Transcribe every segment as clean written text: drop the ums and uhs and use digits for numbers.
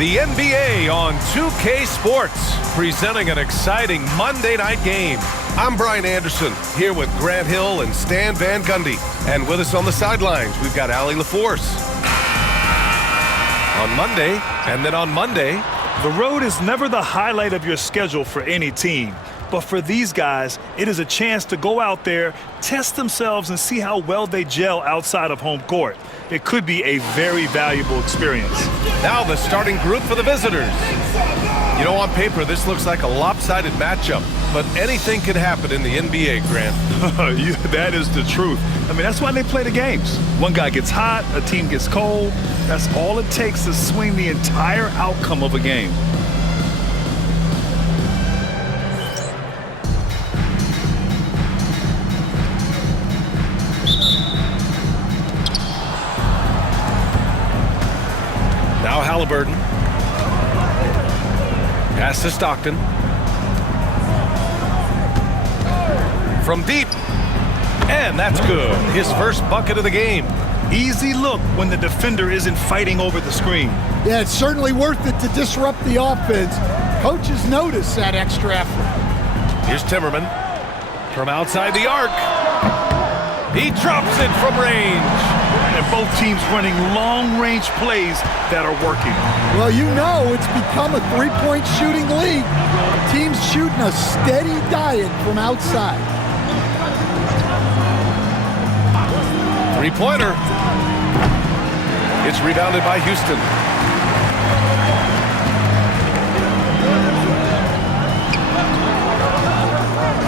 The NBA on 2K Sports, presenting an exciting Monday night game. I'm Brian Anderson, here with Grant Hill and Stan Van Gundy. And with us on the sidelines, we've got Allie LaForce. On Monday, and then on Monday. The road is never the highlight of your schedule for any team. But for these guys, it is a chance to go out there, test themselves, and see how well they gel outside of home court. It could be a very valuable experience. Now the starting group for the visitors. You know, on paper, this looks like a lopsided matchup, but anything can happen in the NBA, Grant. That is the truth. I mean, that's why they play the games. One guy gets hot, a team gets cold. That's all it takes to swing the entire outcome of a game. Now Halliburton. Pass to Stockton. From deep. And that's good. His first bucket of the game. Easy look when the defender isn't fighting over the screen. Yeah, it's certainly worth it to disrupt the offense. Coaches notice that extra effort. Here's Timmerman from outside the arc. He drops it from range. And both teams running long-range plays that are working. Well, you know it's become a three-point shooting league. Teams shooting a steady diet from outside. Three-pointer. It's rebounded by Houston.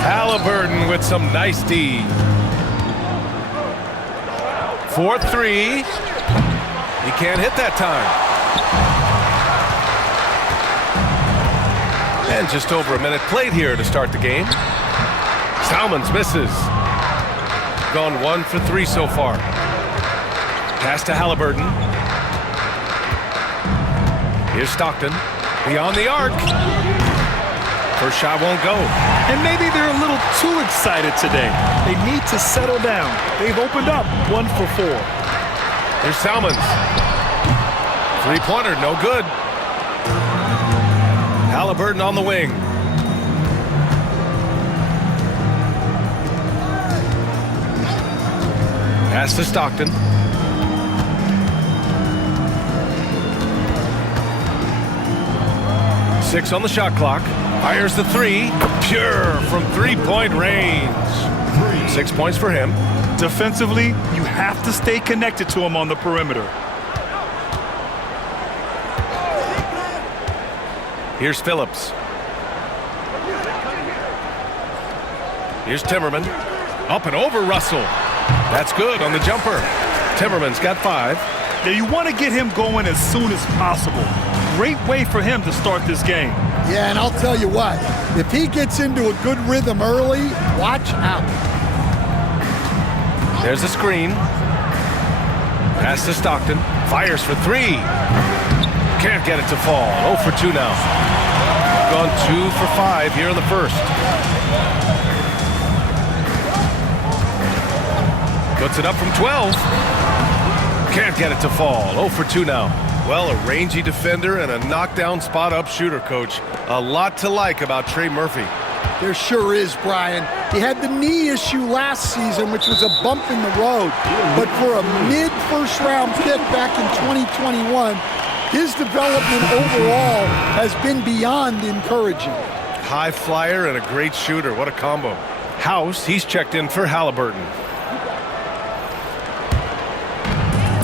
Halliburton with some nice D. 4-3. He can't hit that time. And just over a minute played here to start the game. Salmons misses. Gone 1 for 3 so far. Pass to Halliburton. Here's Stockton. Beyond the arc. First shot won't go. And maybe they're a little too excited today. They need to settle down. They've opened up 1 for 4. Here's Salmons. Three-pointer, no good. Halliburton on the wing. Pass to Stockton. Six on the shot clock. Fires the three. Pure from three-point range. 6 points for him. Defensively, you have to stay connected to him on the perimeter. Here's Phillips. Here's Timmerman. Up and over Russell. That's good on the jumper. Timmerman's got 5. Now you want to get him going as soon as possible. Great way for him to start this game. Yeah, and I'll tell you what, if he gets into a good rhythm early, watch out. There's a screen. Pass to Stockton. Fires for 3. Can't get it to fall. 0 for 2 now. Gone 2 for 5 here in the first. Puts it up from 12. Can't get it to fall. 0 for 2 now. Well, a rangy defender and a knockdown spot-up shooter, Coach. A lot to like about Trey Murphy. There sure is, Brian. He had the knee issue last season, which was a bump in the road. But for a mid-first-round pick back in 2021, his development overall has been beyond encouraging. High flyer and a great shooter. What a combo. House, he's checked in for Halliburton.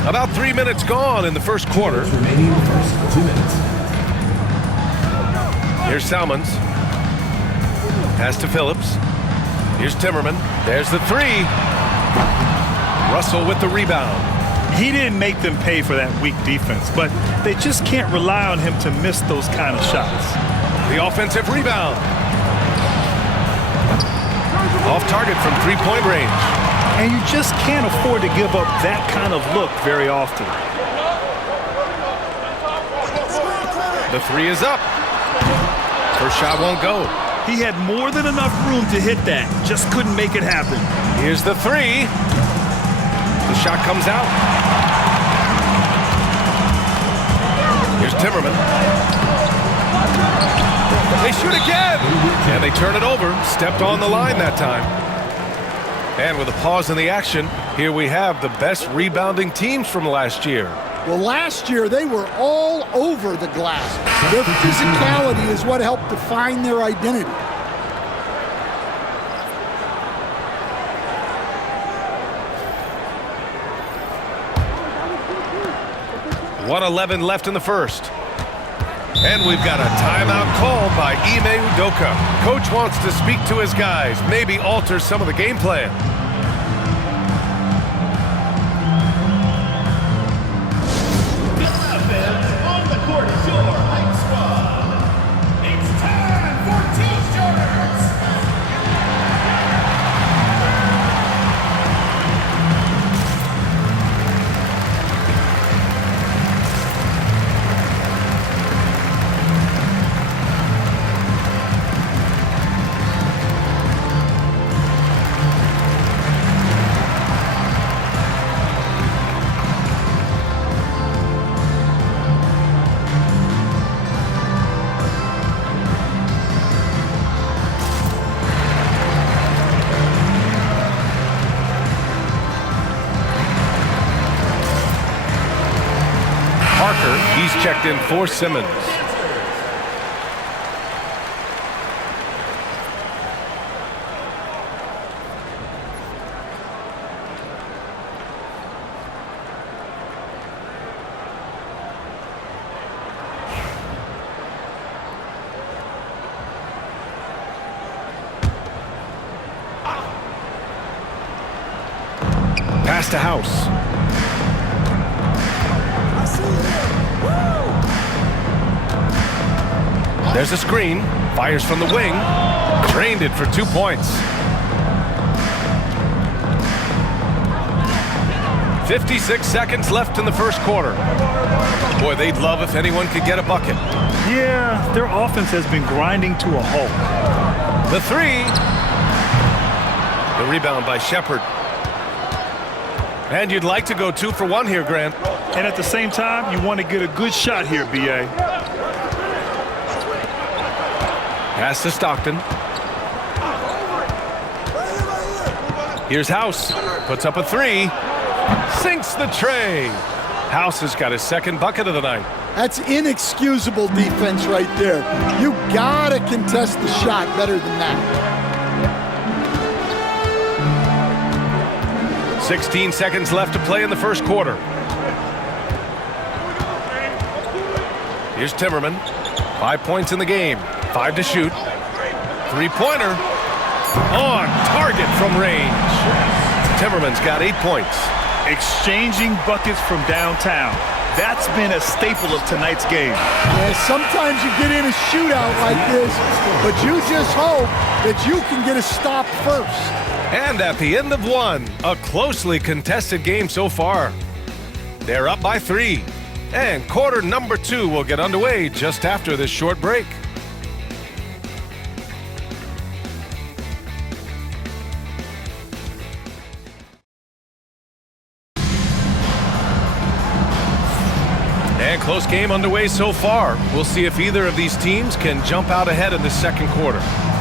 About 3 minutes gone in the first quarter. Remaining first 2 minutes. Here's Salmons. Pass to Phillips. Here's Timmerman. There's the 3. Russell with the rebound. He didn't make them pay for that weak defense, but they just can't rely on him to miss those kind of shots. The offensive rebound. Off target from three-point range. And you just can't afford to give up that kind of look very often. The 3 is up. First shot won't go. He had more than enough room to hit that. Just couldn't make it happen. Here's the 3. The shot comes out. Here's Timmerman. They shoot again, and they turn it over. Stepped on the line that time. And with a pause in the action, here we have the best rebounding teams from last year. Well, last year they were all over the glass. Their physicality is what helped define their identity. .111 left in the first. And we've got a timeout called by Ime Udoka. Coach wants to speak to his guys, maybe alter some of the game plan. On the court is your Light Squad. It's time for T-shirts. He's checked in for Simmons. Pass to House. There's a screen. Fires from the wing. Drained it for 2 points. 56 seconds left in the first quarter. Boy, they'd love if anyone could get a bucket. Yeah, their offense has been grinding to a halt. The three. The rebound by Shepard. And you'd like to go 2 for 1 here, Grant. And at the same time, you want to get a good shot here, B.A. Pass to Stockton. Here's House. Puts up a 3. Sinks the tray. House has got his second bucket of the night. That's inexcusable defense right there. You gotta contest the shot better than that. 16 seconds left to play in the first quarter. Here's Timmerman. 5 points in the game. 5 to shoot. 3-pointer. On target from range. Timmerman's got 8 points. Exchanging buckets from downtown. That's been a staple of tonight's game. Yeah, sometimes you get in a shootout like this, but you just hope that you can get a stop first. And at the end of one, a closely contested game so far. They're up by 3. And quarter number 2 will get underway just after this short break. And close game underway so far. We'll see if either of these teams can jump out ahead in the second quarter.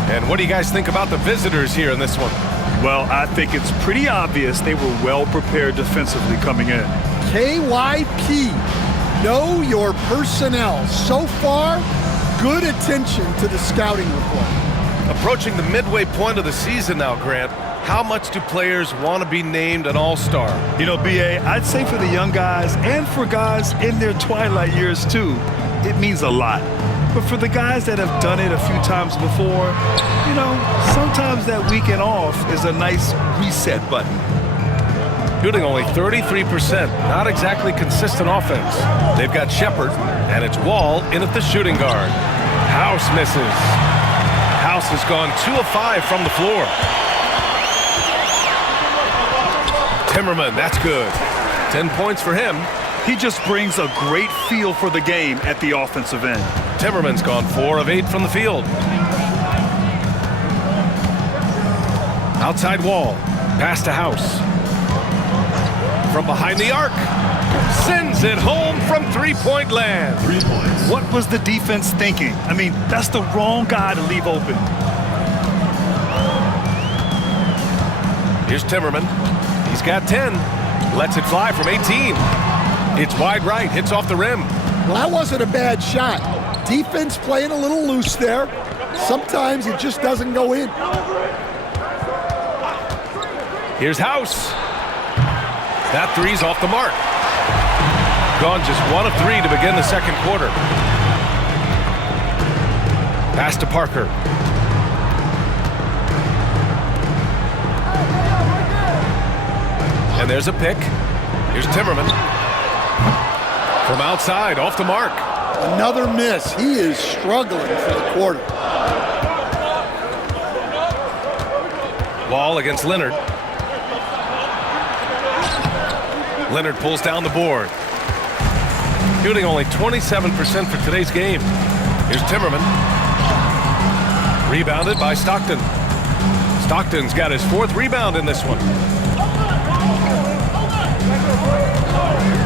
And what do you guys think about the visitors here in this one? Well, I think it's pretty obvious they were well prepared defensively coming in. KYP, know your personnel. So far, good attention to the scouting report. Approaching the midway point of the season now, Grant. How much do players want to be named an all-star? You know, B.A., I'd say for the young guys and for guys in their twilight years too, it means a lot. But for the guys that have done it a few times before, you know, sometimes that weekend off is a nice reset button. Shooting only 33%, not exactly consistent offense. They've got Shepard, and it's Wall in at the shooting guard. House misses. House has gone 2 of 5 from the floor. Timmerman, that's good. 10 points for him. He just brings a great feel for the game at the offensive end. Timmerman's gone 4 of 8 from the field. Outside Wall. Pass to House. From behind the arc. Sends it home from three-point land. 3 points. What was the defense thinking? I mean, that's the wrong guy to leave open. Here's Timmerman. He's got 10. Lets it fly from 18. It's wide right. Hits off the rim. Well, that wasn't a bad shot. Defense playing a little loose there. Sometimes it just doesn't go in. Here's House. That three's off the mark. Gone just 1 of 3 to begin the second quarter. Pass to Parker. And there's a pick. Here's Timmerman. From outside, off the mark. Another miss. He is struggling for the quarter. Wall against Leonard. Leonard pulls down the board. Shooting only 27% for today's game. Here's Timmerman. Rebounded by Stockton. Stockton's got his 4th rebound in this one.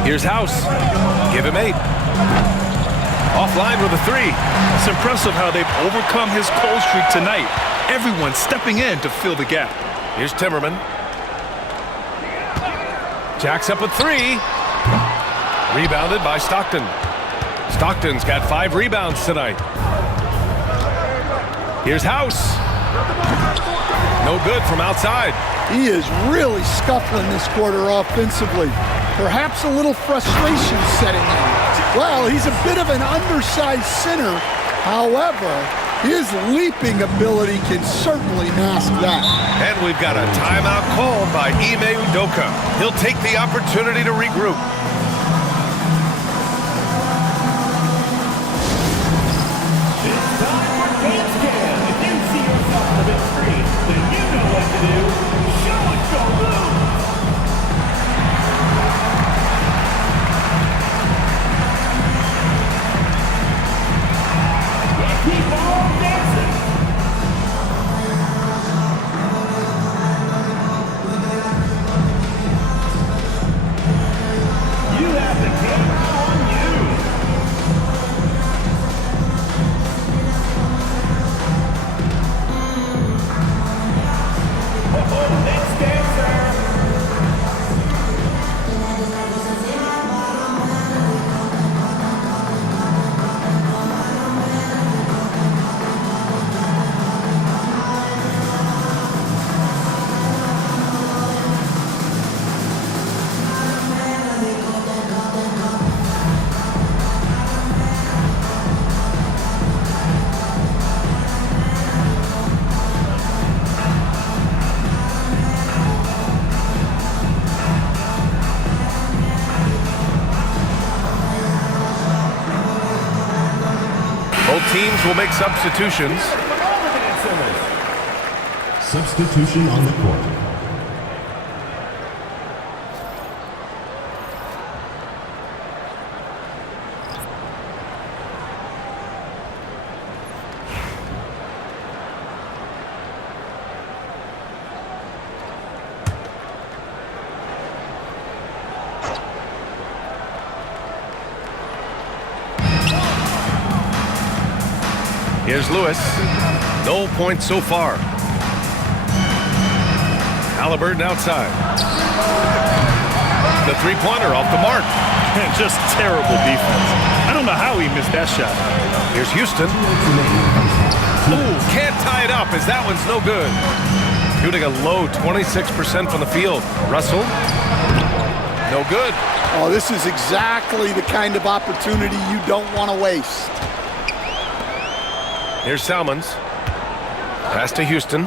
Here's House. Give him 8. Offline with a 3. It's impressive how they've overcome his cold streak tonight. Everyone stepping in to fill the gap. Here's Timmerman. Jacks up a 3. Rebounded by Stockton. Stockton's got 5 rebounds tonight. Here's House. No good from outside. He is really scuffling this quarter offensively. Perhaps a little frustration setting in. Well, he's a bit of an undersized center. However, his leaping ability can certainly mask that. And we've got a timeout called by Ime Udoka. He'll take the opportunity to regroup. It's time for Dance Cam. If you see yourself on the big screen, then you know what to do. Show it, go blue. Keep on dancing. You have the camera on you. Oh, next dancer. Both teams will make substitutions. Substitution on the court. Here's Lewis. No points so far. Halliburton outside. The three-pointer off the mark. Just terrible defense. I don't know how he missed that shot. Here's Houston. Ooh, can't tie it up as that one's no good. Shooting a low 26% from the field. Russell. No good. Oh, this is exactly the kind of opportunity you don't want to waste. Here's Salmons. Pass to Houston.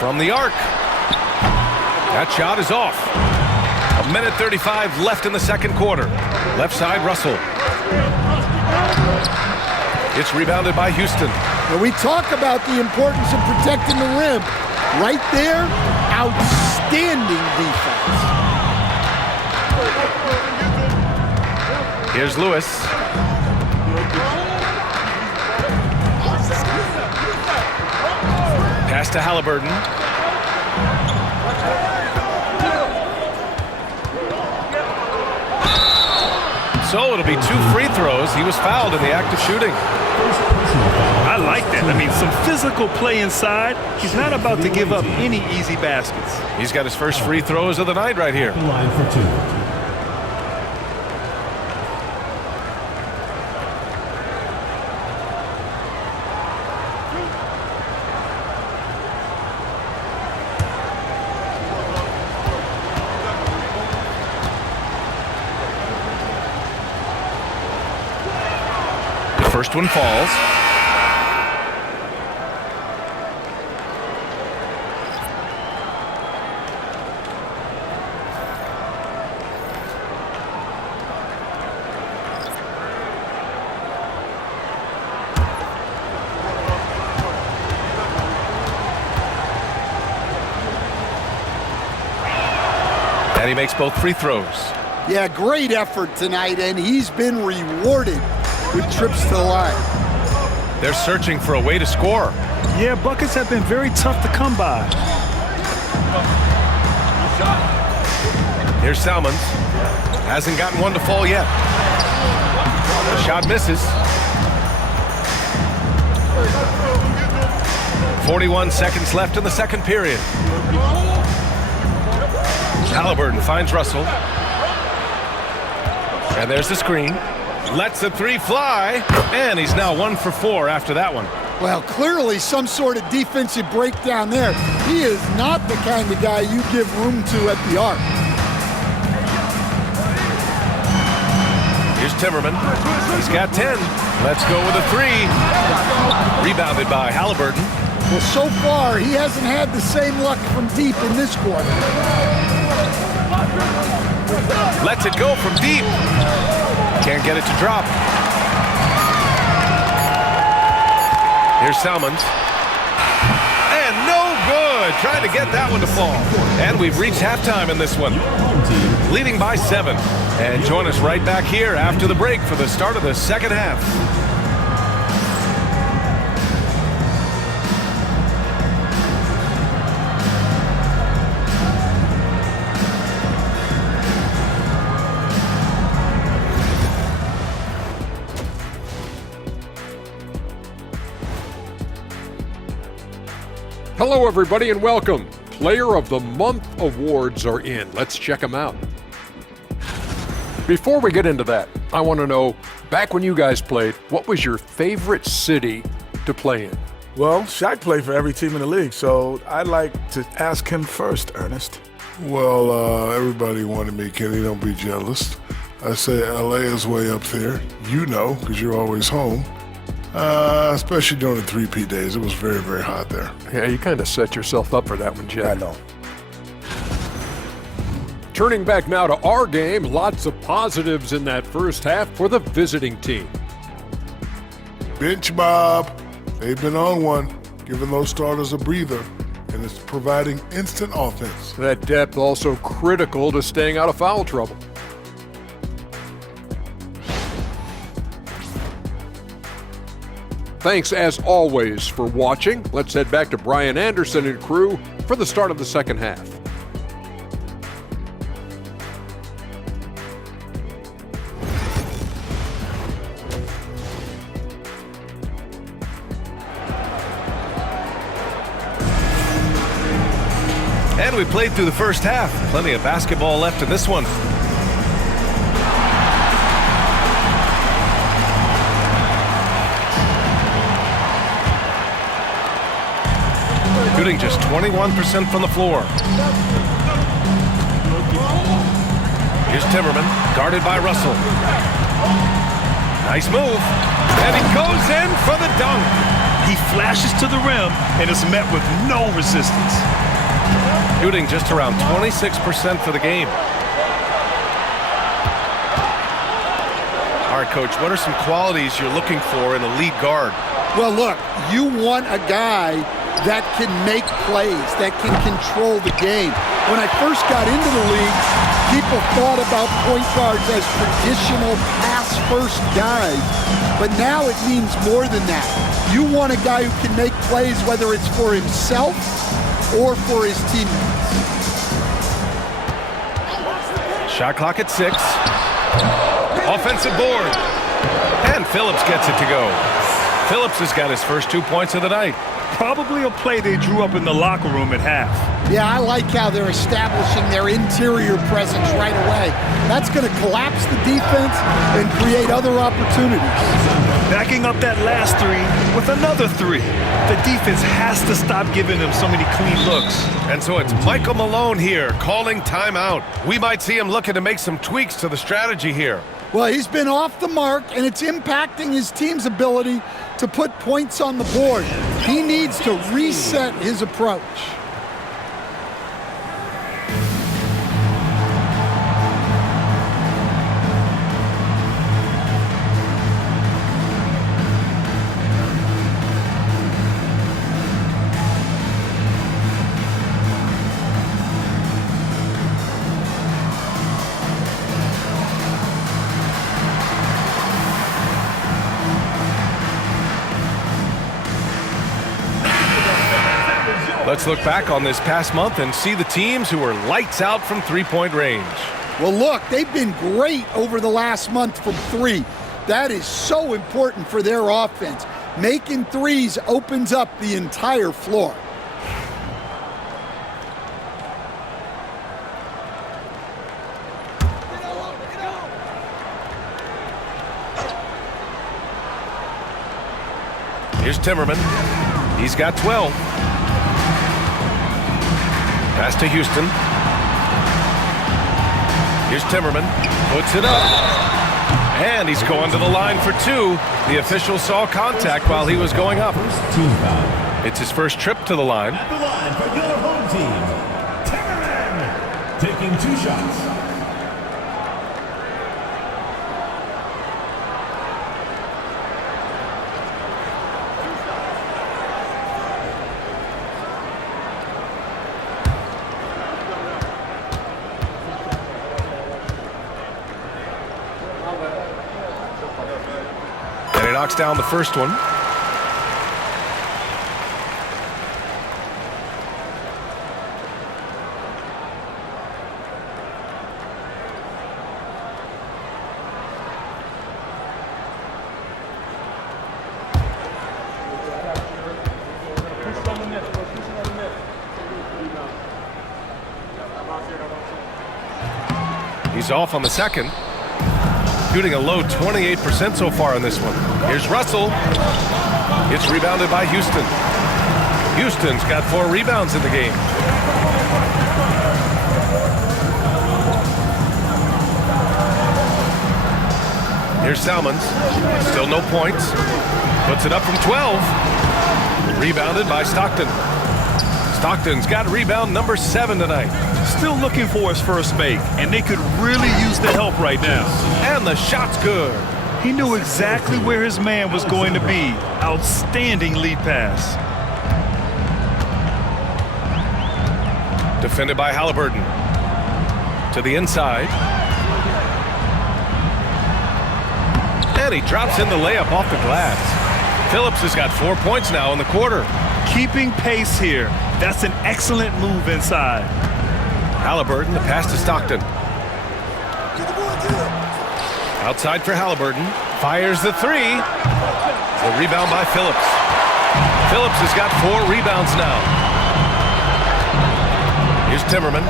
From the arc. That shot is off. 1:35 left in the second quarter. Left side, Russell. It's rebounded by Houston. And we talk about the importance of protecting the rim. Right there, outstanding defense. Here's Lewis. Pass to Halliburton. So it'll be 2 free throws. He was fouled in the act of shooting. I like that. I mean, some physical play inside. He's not about to give up any easy baskets. He's got his first free throws of the night right here. Line for 2. First one falls. And he makes both free throws. Yeah, great effort tonight, and he's been rewarded with trips to the line. They're searching for a way to score. Yeah, buckets have been very tough to come by. Here's Salmons. Hasn't gotten one to fall yet. The shot misses. 41 seconds left in the second period. Halliburton finds Russell. And there's the screen. Lets the 3 fly. And he's now 1 for 4 after that one. Well, clearly some sort of defensive breakdown there. He is not the kind of guy you give room to at the arc. Here's Timmerman. He's got 10. Let's go with a 3. Rebounded by Halliburton. Well, so far, he hasn't had the same luck from deep in this quarter. Lets it go from deep. Can't get it to drop. Here's Salmons. And no good. Trying to get that one to fall. And we've reached halftime in this one. Leading by 7. And join us right back here after the break for the start of the second half. Hello, everybody, and welcome. Player of the Month awards are in. Let's check them out. Before we get into that, I want to know, back when you guys played, what was your favorite city to play in? Well, Shaq played for every team in the league, so I'd like to ask him first, Ernest. Well, everybody wanted me, Kenny. Don't be jealous. I say LA is way up there. You know, because you're always home. Especially during the 3P days. It was very, very hot there. Yeah, you kind of set yourself up for that one, Jeff. I know. Turning back now to our game, lots of positives in that first half for the visiting team. Bench Bob. They've been on one, giving those starters a breather, and it's providing instant offense. That depth also critical to staying out of foul trouble. Thanks, as always, for watching. Let's head back to Brian Anderson and crew for the start of the second half. And we played through the first half. Plenty of basketball left in this one. Shooting just 21% from the floor. Here's Timmerman, guarded by Russell. Nice move. And he goes in for the dunk. He flashes to the rim and is met with no resistance. Shooting just around 26% for the game. All right, Coach, what are some qualities you're looking for in a lead guard? Well, look, you want a guy that can make plays, that can control the game. When I first got into the league, people thought about point guards as traditional pass-first guys. But now it means more than that. You want a guy who can make plays, whether it's for himself or for his teammates. Shot clock at 6. Offensive board. And Phillips gets it to go. Phillips has got his first 2 points of the night. Probably a play they drew up in the locker room at half. Yeah, I like how they're establishing their interior presence right away. That's going to collapse the defense and create other opportunities. Backing up that last three with another three. The defense has to stop giving them so many clean looks. And so it's Michael Malone here calling timeout. We might see him looking to make some tweaks to the strategy here. Well, he's been off the mark, and it's impacting his team's ability to put points on the board. He needs to reset his approach. Let's look back on this past month and see the teams who were lights out from three-point range. Well, look, they've been great over the last month from three. That is so important for their offense. Making threes opens up the entire floor. Here's Timmerman. He's got 12. Pass to Houston. Here's Timmerman. Puts it up. And he's going to the line for two. The official saw contact while he was going up. Team foul. It's his first trip to the line. At the line for your home team, Timmerman, taking 2 shots. And he knocks down the first one. He's off on the second. Shooting a low 28% so far in this one. Here's Russell. It's rebounded by Houston. Houston's got 4 rebounds in the game. Here's Salmons. Still no points. Puts it up from 12. Rebounded by Stockton. Stockton's got rebound number 7 tonight. Still looking for his first make, and they could really use the help right now. And the shot's good. He knew exactly where his man was going to be. Outstanding lead pass. Defended by Halliburton. To the inside. And he drops in the layup off the glass. Phillips has got 4 points now in the quarter. Keeping pace here. That's an excellent move inside. Halliburton, the pass to Stockton. Outside for Halliburton. Fires the 3. The rebound by Phillips. Phillips has got 4 rebounds now. Here's Timmerman.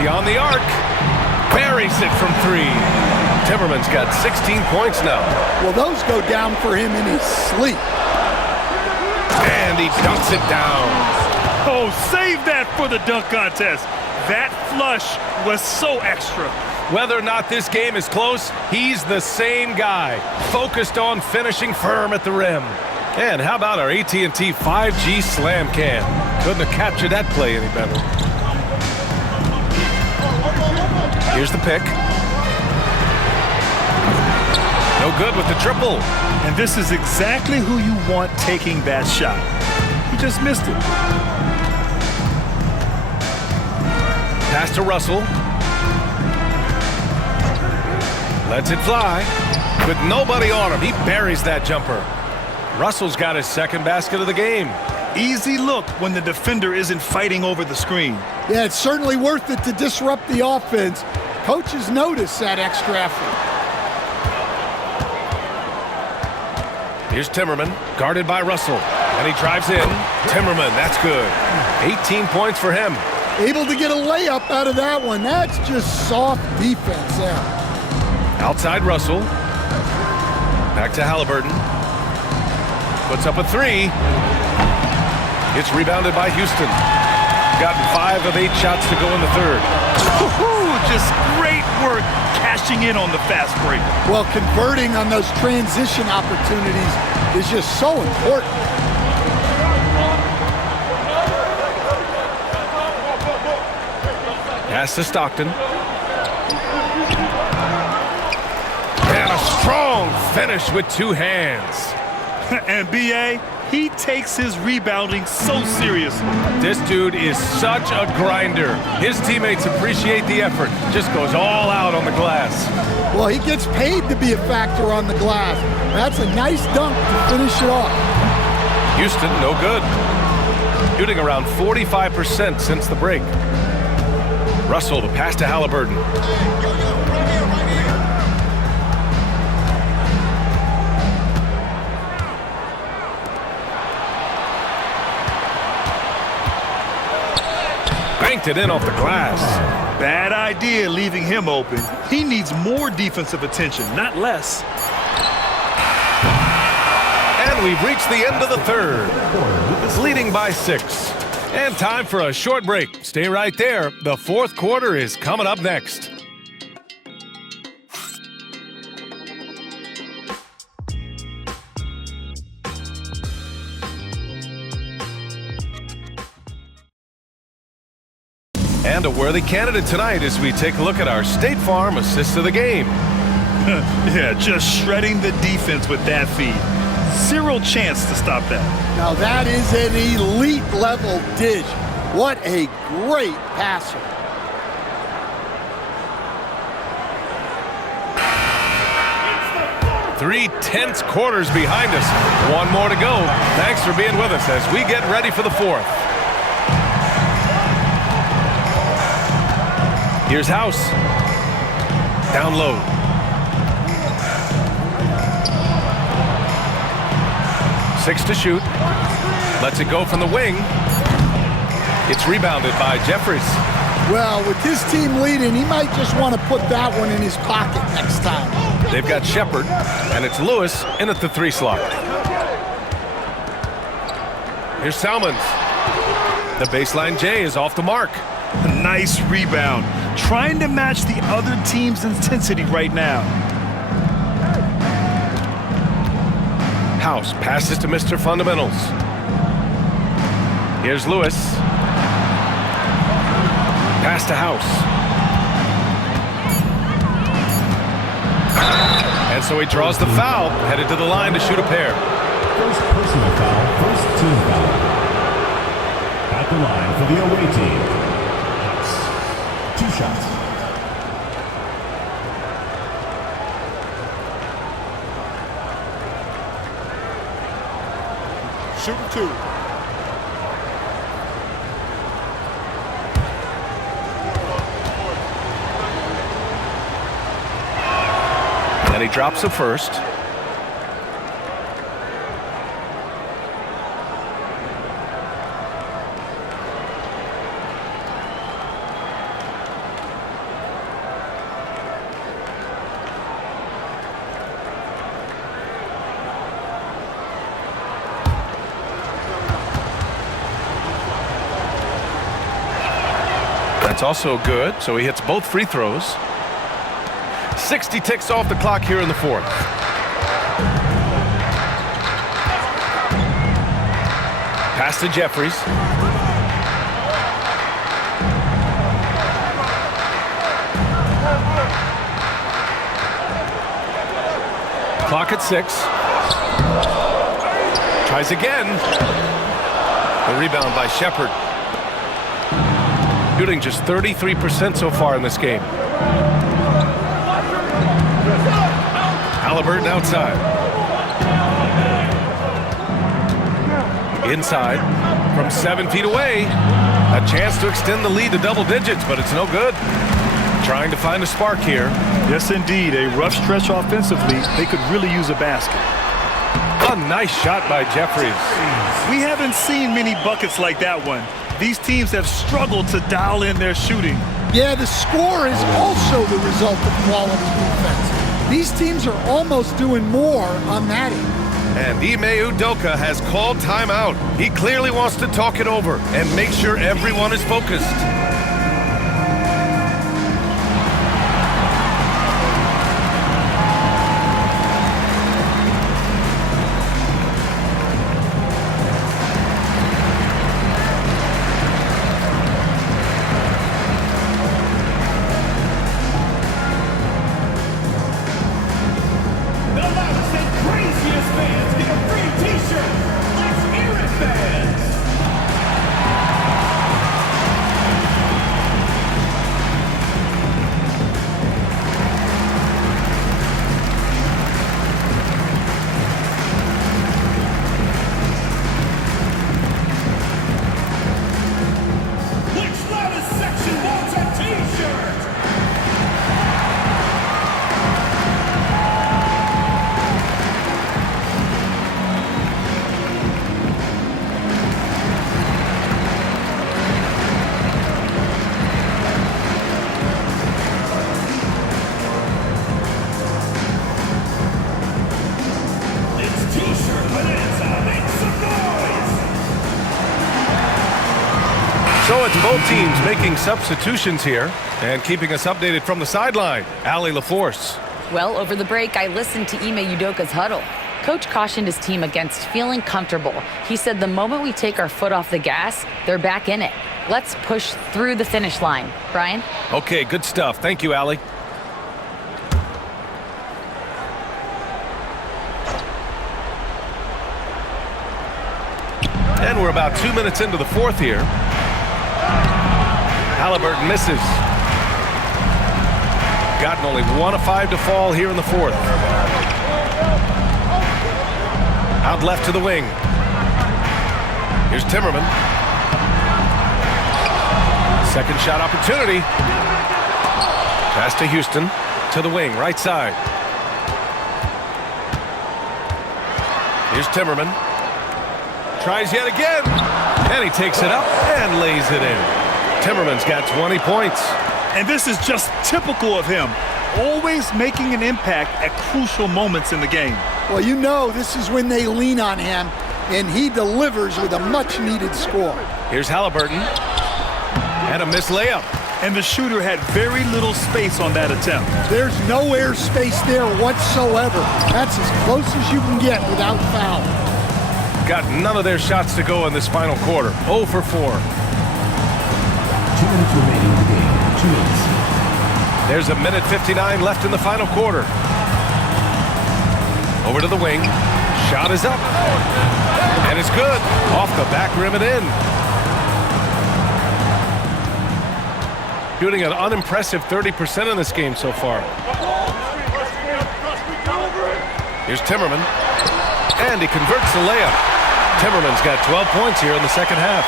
Beyond the arc. Buries it from 3. Timmerman's got 16 points now. Well, those go down for him in his sleep. And he dunks it down. Oh, save that for the dunk contest. That flush was so extra. Whether or not this game is close, he's the same guy, focused on finishing firm at the rim. And how about our AT&T 5G Slam Cam? Couldn't have captured that play any better. Here's the pick. No good with the triple. And this is exactly who you want taking that shot. He just missed it. Pass to Russell. Lets it fly. With nobody on him, he buries that jumper. Russell's got his second basket of the game. Easy look when the defender isn't fighting over the screen. Yeah, it's certainly worth it to disrupt the offense. Coaches notice that extra effort. Here's Timmerman, guarded by Russell. And he drives in. Timmerman, that's good. 18 points for him. Able to get a layup out of that one. That's just soft defense there. Outside Russell. Back to Halliburton. Puts up a three. It's rebounded by Houston. Gotten 5 of 8 shots to go in the third. Just great work cashing in on the fast break. Well, converting on those transition opportunities is just so important. Pass to Stockton. And a strong finish with 2 hands. And B.A., he takes his rebounding so seriously. This dude is such a grinder. His teammates appreciate the effort. Just goes all out on the glass. Well, he gets paid to be a factor on the glass. That's a nice dunk to finish it off. Houston, no good. Shooting around 45% since the break. Russell, the pass to Halliburton. Banked it in off the glass. Bad idea leaving him open. He needs more defensive attention, not less. And we've reached the end of the third. Leading by 6. And time for a short break. Stay right there. The fourth quarter is coming up next. And a worthy candidate tonight as we take a look at our State Farm assist of the game. Yeah, just shredding the defense with that feed. Zero chance to stop that. Now that is an elite level dish. What a great passer. Three tense quarters behind us. One more to go. Thanks for being with us as we get ready for the fourth. Here's House. Down low. Six to shoot. Lets it go from the wing. It's rebounded by Jeffries. Well, with his team leading, he might just want to put that one in his pocket next time. They've got Shepard, and it's Lewis in at the 3 slot. Here's Salmons. The baseline J is off the mark. Nice rebound. Trying to match the other team's intensity right now. House passes to Mr. Fundamentals. Here's Lewis. Pass to House. And so he draws the foul, headed to the line to shoot a pair. First personal foul, first team foul. At the line for the away team. House. 2 shots. Shooting 2. And he drops the first. That's also good, so he hits both free throws. 60 ticks off the clock here in the fourth. Pass to Jeffries. Clock at 6. Tries again. The rebound by Shepard. Shooting just 33% so far in this game. Halliburton outside. Inside. from 7 feet away. A chance to extend the lead to double digits, but it's no good. Trying to find a spark here. Yes, indeed. A rough stretch offensively. They could really use a basket. A nice shot by Jeffries. We haven't seen many buckets like that one. These teams have struggled to dial in their shooting. Yeah, the score is also the result of quality defense. These teams are almost doing more on that end. And Ime Udoka has called timeout. He clearly wants to talk it over and make sure everyone is focused. The loudest and craziest fans get a free t-shirt. Let's hear it, fans. Which loudest section wants a t-shirt? It's t-shirt bonanza. Make some noise. So it's both teams making substitutions here and keeping us updated from the sideline. Allie LaForce. Well, over the break, I listened to Ime Udoka's huddle. Coach cautioned his team against feeling comfortable. He said the moment we take our foot off the gas, they're back in it. Let's push through the finish line. Brian? Okay, good stuff. Thank you, Allie. And we're about 2 minutes into the fourth here. Halliburton misses. Gotten only 1 of 5 to fall here in the fourth. Out left to the wing. Here's Timmerman. Second shot opportunity. Pass to Houston. To the wing, right side. Here's Timmerman. Tries yet again. And he takes it up and lays it in. Timmerman's got 20 points. And this is just typical of him. Always making an impact at crucial moments in the game. Well, you know this is when they lean on him, and he delivers with a much-needed score. Here's Halliburton. And a missed layup. And the shooter had very little space on that attempt. There's no air space there whatsoever. That's as close as you can get without foul. Got none of their shots to go in this final quarter. 0 for 4. 2 minutes remaining in the game. 2 minutes. There's a minute 59 left in the final quarter. Over to the wing. Shot is up. And it's good. Off the back rim and in. Shooting an unimpressive 30% in this game so far. Here's Timmerman. And he converts the layup. Timmerman's got 12 points here in the second half.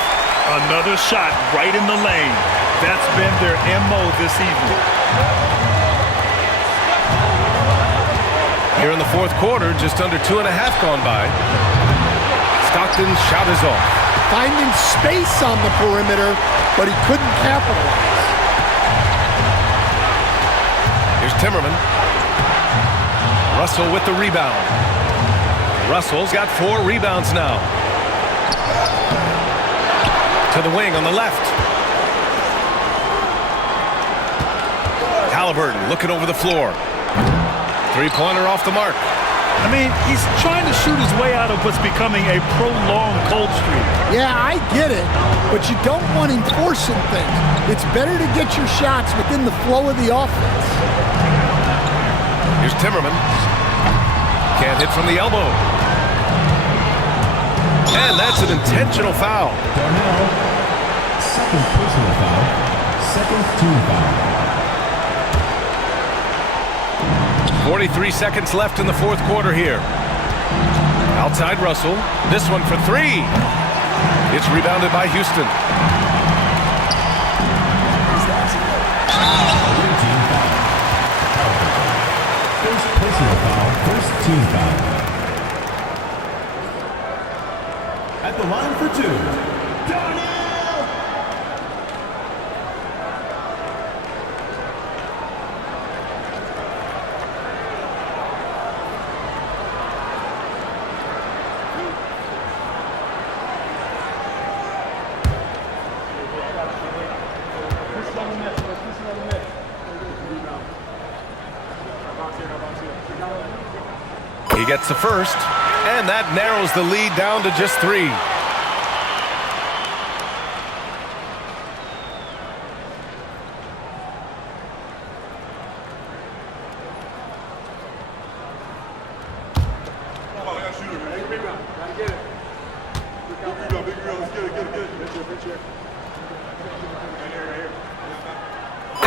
Another shot right in the lane. That's been their MO this evening. Here in the fourth quarter, just under 2.5 gone by. Stockton's shot is off. Finding space on the perimeter, but he couldn't capitalize. Here's Timmerman. Russell with the rebound. Russell's got 4 rebounds now. To the wing on the left. Halliburton looking over the floor. Three-pointer off the mark. I mean, he's trying to shoot his way out of what's becoming a prolonged cold streak. Yeah, I get it, but you don't want him forcing things. It's better to get your shots within the flow of the offense. Here's Timmerman. Can't hit from the elbow. And that's an intentional foul. Darnell, second personal foul, second team foul. 43 seconds left in the fourth quarter here. Outside Russell. This one for 3. It's rebounded by Houston. Away team foul. First personal foul, first team foul. At the line for two, Darnell! He gets the first, and that narrows the lead down to just 3.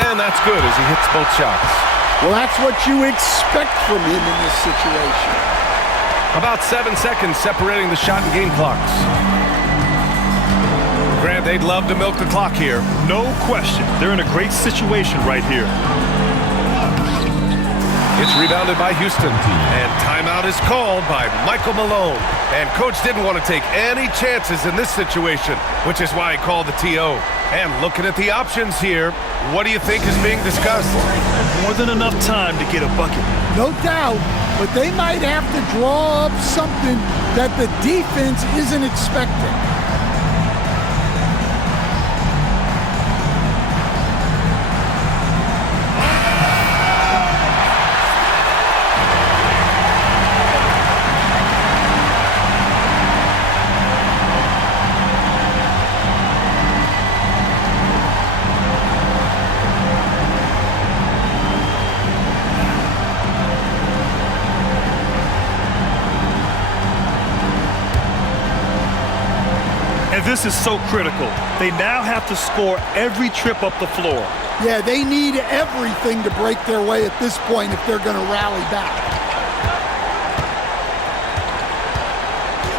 And that's good as he hits both shots. Well, that's what you expect from him in this situation. About 7 seconds separating the shot and game clocks. Grant, they'd love to milk the clock here. No question. They're in a great situation right here. It's rebounded by Houston, and timeout is called by Michael Malone. And coach didn't want to take any chances in this situation, which is why he called the TO. And looking at the options here, what do you think is being discussed? More than enough time to get a bucket. No doubt, but they might have to draw up something that the defense isn't expecting. And this is so critical. They now have to score every trip up the floor. Yeah, they need everything to break their way at this point if they're going to rally back.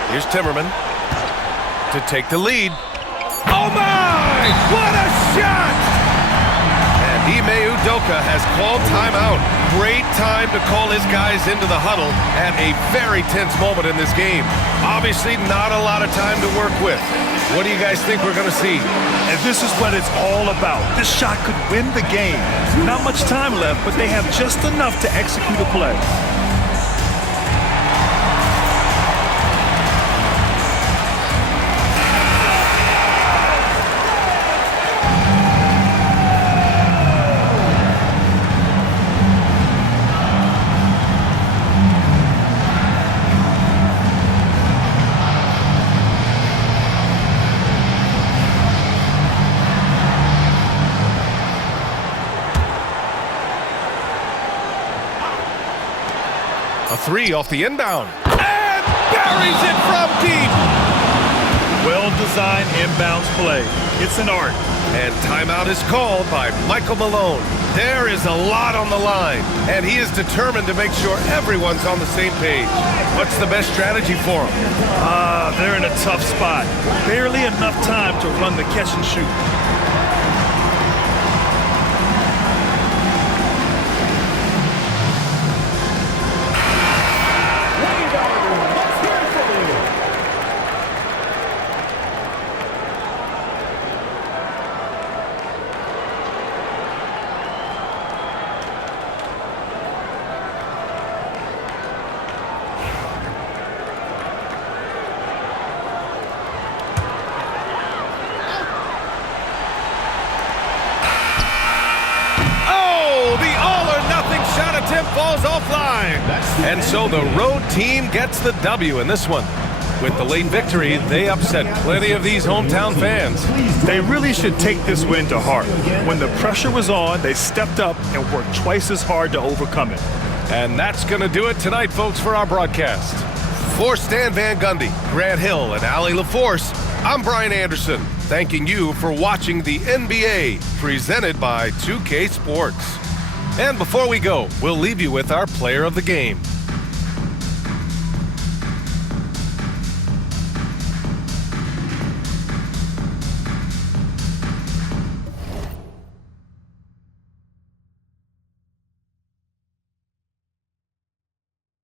Here's Timmerman to take the lead. Oh my! What a shot! And Ime Udoka has called timeout. Great time to call his guys into the huddle at a very tense moment in this game. Obviously not a lot of time to work with. What do you guys think we're going to see? And this is what it's all about. This shot could win the game. Not much time left, but they have just enough to execute a play. A 3 off the inbound. And buries it from deep. Well-designed inbounds play. It's an art. And timeout is called by Michael Malone. There is a lot on the line, and he is determined to make sure everyone's on the same page. What's the best strategy for him? They're in a tough spot. Barely enough time to run the catch and shoot. Falls offline. And so the road team gets the W in this one. With the late victory, they upset plenty of these hometown fans. They really should take this win to heart. When the pressure was on, they stepped up and worked twice as hard to overcome it. And that's going to do it tonight, folks, for our broadcast. For Stan Van Gundy, Grant Hill, and Allie LaForce, I'm Brian Anderson, thanking you for watching the NBA, presented by 2K Sports. And before we go, we'll leave you with our player of the game.